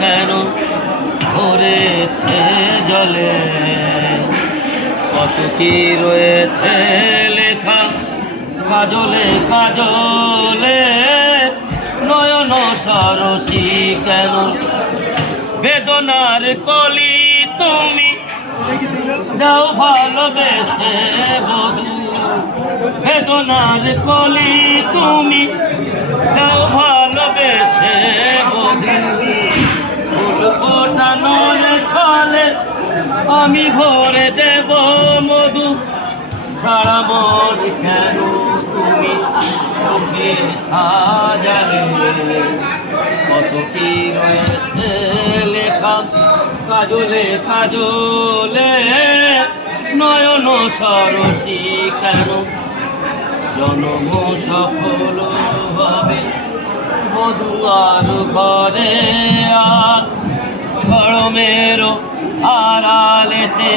কেন ভরেছে জলে, কত কি রয়েছে লেখা কাজলে কাজলে, নয়ন সরসী কেন বেদনার কলি তুমি দাও ভালোবেসে বধূ, বেদনার কলি তুমি দাও ভালোবেসে বধূ, ফুল ফোটানোর ছলে আমি ভরে দেব মধু, সারা মন কেন তুমি চোখে সাজালে, কত কি রয়েছে লেখা কাজলে কাজলে, নয়ন সরসী কেন জন্ম সফল হবে বধুয়ার ঘরে, আর শরমের আড়ালেতে